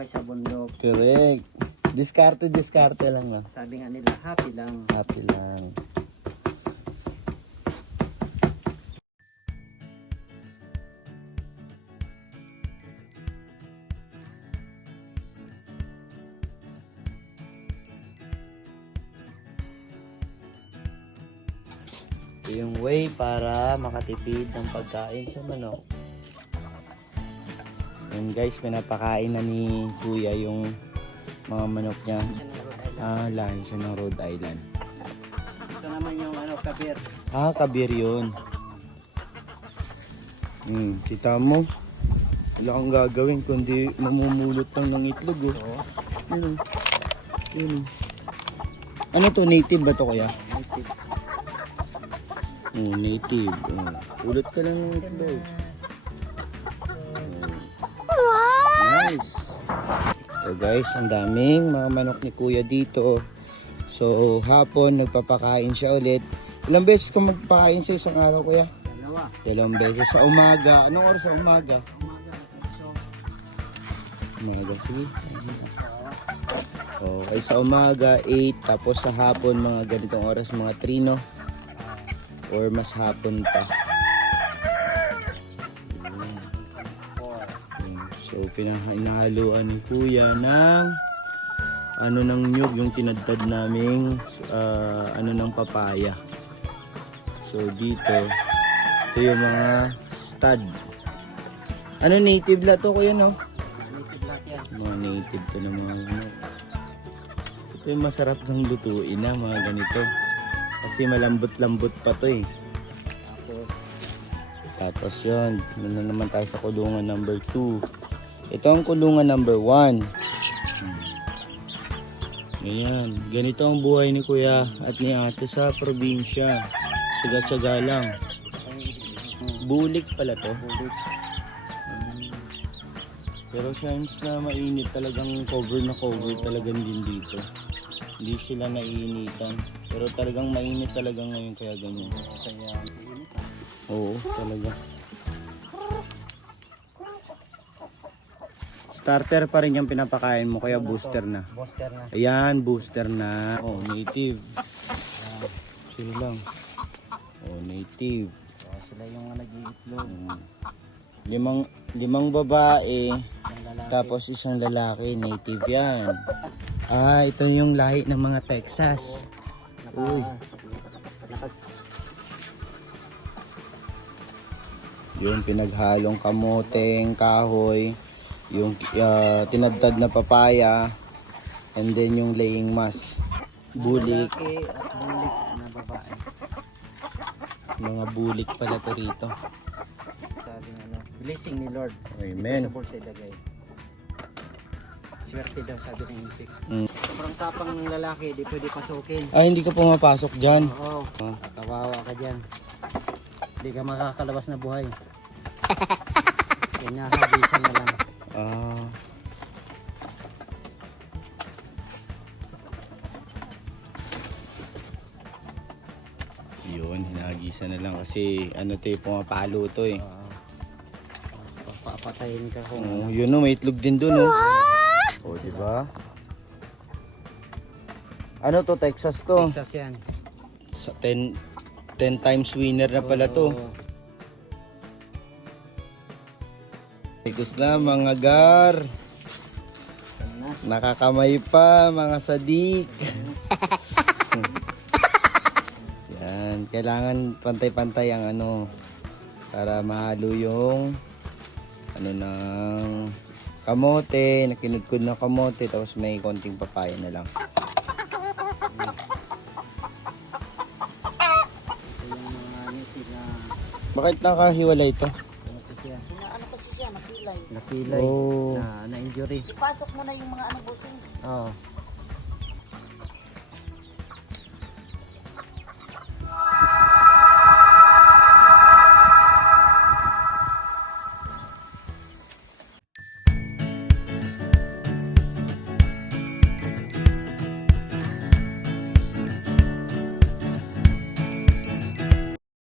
buhay sa bundok. Correct. Diskarte lang lang. Sabi nga nila, happy lang. Happy lang. Ito yung way para makatipid ng pagkain sa manok. And guys, pinapakain na ni Kuya yung mga manok niya. Lahi siya ng Rhode Island. Ito naman yung kabir. Kabir yun. Kita mo? Wala kang gagawin kundi mamumulot lang ng itlog. Oh. Yun. Yun. Ano to? Native ba to Kuya? Native. Native. Ulot ka lang ng itlog. Nice. So guys, ang daming mga manok ni Kuya dito. So hapon nagpapakain siya ulit. Ilang beses ka magpakain sa isang araw Kuya? Dalawang beses sa umaga. Anong oras sa umaga? Umaga, sige. Okay, sa umaga 8, tapos sa hapon mga ganitong oras, mga 3 no? Or mas hapon pa. So pinahaluan ni Kuya ng ng nyug, yung tinadtad naming ng papaya. So dito ito yung mga stud. Native la to Kuya no? Native lahat yan. Mga native to na mga ito yung masarap ng lutuin na mga ganito. Kasi malambot-lambot pa to eh. Tapos yun, muna naman tayo sa kulungan number 2. Ito ang kulungan number 1. Ayan, ganito ang buhay ni Kuya at ni Ate sa probinsya. Tsaga-tsaga lang. Bulik pala to. Bulik. Pero since na mainit, talagang cover na cover talagang din dito. Hindi sila naiinitan. Pero talagang mainit talaga ngayon kaya ganyan. Kaya Oo, talaga. Starter pa rin yung pinapakain mo kaya booster na. booster na. Ayan, booster na. Oh, native. Sila lang. Oh, native. Sila yung nag-iitlog. Limang babae, Lalaki. tapos isang lalaki. Native yan. Ito yung lahi ng mga Texas. Uy. Yung pinaghalong kamoteng, kahoy, yung tinadtad na papaya, and then yung laying mass. Bulik. Lalaki at bulik na babae. Mga bulik pala to rito. Sabi nga blessing ni Lord. Amen. Sa bulsa ilagay. Swerte daw sabi ng music. Sobrang tapang ng lalaki, di pwede pasukin. Hindi ka pumapasok dyan. Oo. Kawawa ka dyan. Hindi ka makakalabas na buhay. Kinahagisan na lang. Yun, hinahagisan na lang kasi pumapalo to eh. Papatayin ka kung Yun may itlog din dun diba? Ano to, Texas to? Texas yan. Sa 10 times winner na pala to. Tikos na mga gar. Nakakamay pa mga sadik. Yan, kailangan pantay-pantay ang para mahalo yung ng kamote, nakinudkod ng kamote, tapos may konting papaya na lang. Bakit nakahiwalay ito? Ano kasi siya, nakilay. Nakilay. Oh. Na injury. Ipasok mo na yung mga busing. Oo.